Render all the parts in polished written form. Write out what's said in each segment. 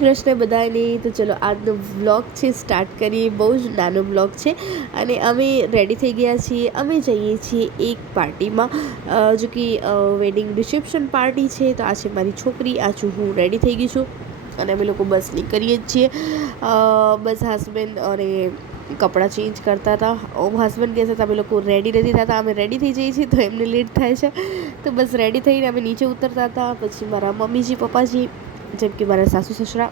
કૃષ્ણ બધાને. તો ચલો આજનો વ્લોગ છે સ્ટાર્ટ કરીએ. બહુ જ નાનો વ્લોગ છે અને અમે રેડી થઈ ગયા છીએ. અમે જઈએ છીએ એક પાર્ટીમાં, જો કે વેડિંગ રિસેપ્શન પાર્ટી છે. તો આ છે મારી છોકરી, આ છું હું, રેડી થઈ ગઈ છું અને અમે લોકો બસ નીકળીએ જ છીએ. બસ હસબેન્ડ અને કપડાં ચેન્જ કરતા હતા. હસબન્ડ કહે છે તમે લોકો રેડી નથી થતા. અમે રેડી થઈ જઈએ છીએ તો એમને લેટ થાય છે. તો બસ રેડી થઈને અમે નીચે ઉતરતા હતા. પછી મારા મમ્મીજી પપ્પાજી, જેમ કે મારા સાસુ સસરા,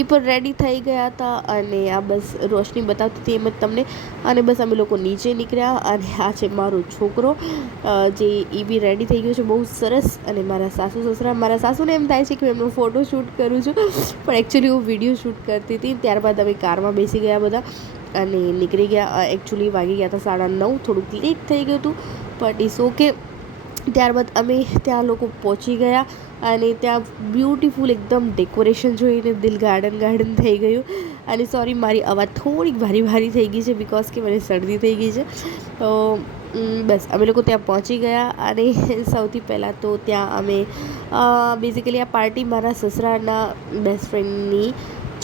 એ પણ રેડી થઈ ગયા હતા અને આ બસ રોશની બતાવતી હતી એમ જ તમને. અને બસ અમે લોકો નીચે નીકળ્યા અને આ છે મારો છોકરો, જે એ બી રેડી થઈ ગયો છે બહુ સરસ. અને મારા સાસુ સસરા, મારા સાસુને એમ થાય છે કે હું એમનો ફોટો શૂટ કરું છું, પણ એકચ્યુઅલી હું વિડીયો શૂટ કરતી હતી. ત્યારબાદ અમે કારમાં બેસી ગયા બધા અને નીકળી ગયા. એકચ્યુઅલી વાગી ગયા હતા 9:30, થોડુંક લેટ થઈ ગયું હતું, બટ ઇટ્સ ઓકે. ત્યારબાદ અમે ત્યાં લોકો પહોંચી ગયા અને ત્યાં બ્યુટીફુલ એકદમ ડેકોરેશન જોઈને દિલ ગાર્ડન થઈ ગયું. અને સોરી, મારી અવાજ થોડીક ભારી થઈ ગઈ છે બિકોઝ કે મને શરદી થઈ ગઈ છે. તો બસ અમે લોકો ત્યાં પહોંચી ગયા અને સૌથી પહેલાં તો ત્યાં અમે બેઝિકલી આ પાર્ટી મારા સસરાના બેસ્ટ ફ્રેન્ડની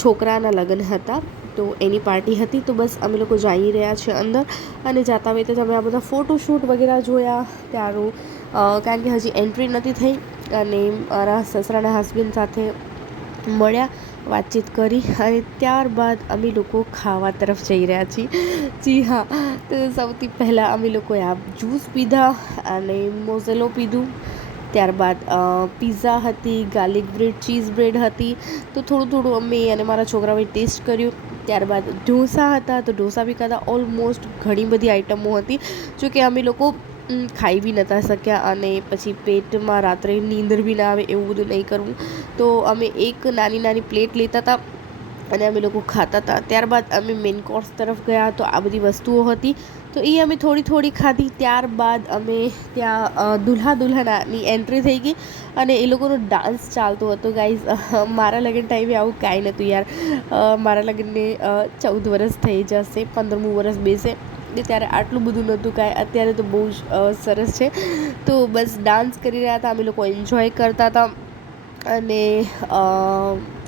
છોકરાના લગ્ન હતા, તો એની પાર્ટી હતી. તો બસ અમે લોકો જઈ રહ્યા છીએ અંદર અને જતા હોય તો તમે આ બધા ફોટોશૂટ વગેરે જોયા ત્યાંનું, કારણ કે હજી એન્ટ્રી નથી થઈ. અને મારા સસરાના હસબન્ડ સાથે મળ્યા, વાતચીત કરી અને ત્યારબાદ અમે લોકો ખાવા તરફ જઈ રહ્યા છીએ. જી હા, તો સૌથી પહેલાં અમે લોકોએ આ જ્યુસ પીધા અને મોઝેલો પીધું. ત્યારબાદ પિઝા હતી, ગાર્લિક બ્રેડ, ચીઝ બ્રેડ હતી. તો થોડું અમે અને મારા છોકરાઓએ ટેસ્ટ કર્યું. ત્યારબાદ ઢોસા હતા, તો ઢોસા બી ખાધા. ઓલમોસ્ટ ઘણી બધી આઈટમો હતી, જો કે અમે લોકો ખાઈ બી નહોતા શક્યા અને પછી પેટમાં રાત્રે નીંદર બી ના આવે એવું બધું નહીં કરવું. તો અમે એક નાની પ્લેટ લેતા હતા અને અમે લોકો ખાતા હતા. ત્યારબાદ અમે મેઇન કોર્સ તરફ ગયા, તો આ બધી વસ્તુઓ હતી તો એ અમે થોડી ખાધી. ત્યારબાદ અમે ત્યાં દુલ્હા દુલ્હનની એન્ટ્રી થઈ ગઈ અને એ લોકોનો ડાન્સ ચાલતો હતો. ગાઈઝ, મારા લગ્ન ટાઈમે આવું કાંઈ નહોતું યાર. મારા લગ્નને 14 વર્ષ થઈ જશે, 15મું વર્ષ બેસે, ત્યારે આટલું બધું નહોતું કાંઈ. અત્યારે તો બહુ જ સરસ છે. તો બસ ડાન્સ કરી રહ્યા હતા, અમે લોકો એન્જોય કરતા હતા અને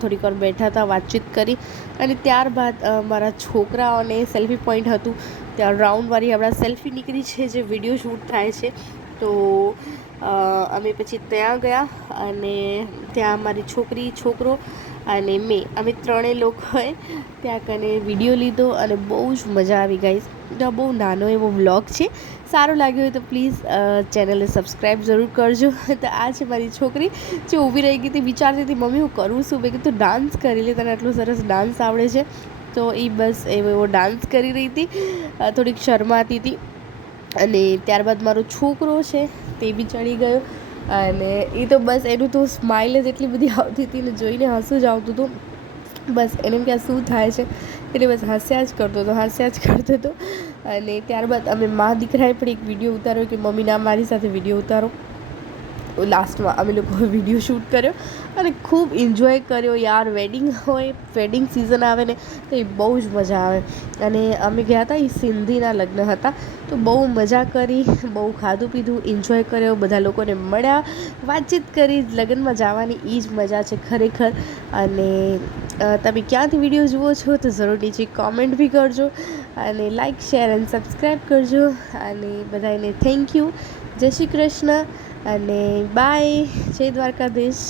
થોડીક વાર બેઠા હતા, વાતચીત કરી. અને ત્યારબાદ મારા છોકરાઓને સેલ્ફી પોઈન્ટ હતું, ત્યાં રાઉન્ડવાળી આપણા સેલ્ફી નીકળી છે જે વિડીયો શૂટ થાય છે. તો અમે પછી ત્યાં ગયા અને ત્યાં મારી છોકરી, છોકરો અને અમે ત્રણેય લોકોએ ત્યાં કને વિડીયો લીધો અને બહુ જ મજા આવી. ગાઈઝ, તો બહુ નાનો એવો વ્લોગ છે. સારું લાગ્યું હોય તો પ્લીઝ ચેનલને સબસ્ક્રાઈબ જરૂર કરજો. તો આ છે મારી છોકરી જે ઊભી રહી ગઈ હતી, વિચારતી હતી મમ્મી હું કરું છું. મેં કીધું ડાન્સ કરી લે, તને આટલું સરસ ડાન્સ આવડે છે. તો એ બસ એવો ડાન્સ કરી રહી હતી, થોડીક શરમાતી હતી. અને ત્યારબાદ મારો છોકરો છે તે બી ચડી ગયો અને એ તો બસ એનું તો સ્માઇલ જ એટલી બધી આવતી હતી ને જોઈને હસવું જ આવતું હતું. બસ એને એમ કે શું થાય છે, એટલે બસ હાસ્યા જ કરતો હતો. અને ત્યારબાદ અમે દીકરાએ પણ એક વિડીયો ઉતાર્યો કે મમ્મી ના મારી સાથે વિડીયો ઉતારો. લાસ્ટમાં અમે લોકોએ વિડીયો શૂટ કર્યો અને ખૂબ એન્જોય કર્યો યાર. વેડિંગ સિઝન આવે ને તો એ બહુ જ મજા આવે. અને અમે ગયા હતા, એ સિંધીના લગ્ન હતા, તો બહુ મજા કરી, બહુ ખાધું પીધું, એન્જોય કર્યો, બધા લોકોને મળ્યા, વાતચીત કરી. લગ્નમાં જવાની એ જ મજા છે ખરેખર. અને તમે ક્યાંથી વિડીયો જુઓ છો તો જરૂર નીચે કોમેન્ટ બી કરજો અને લાઇક, શેર એન્ડ સબસ્ક્રાઈબ કરજો. અને બધાને થેન્ક યુ, જય શ્રી કૃષ્ણ અને બાય, જય દ્વારકાધીશ.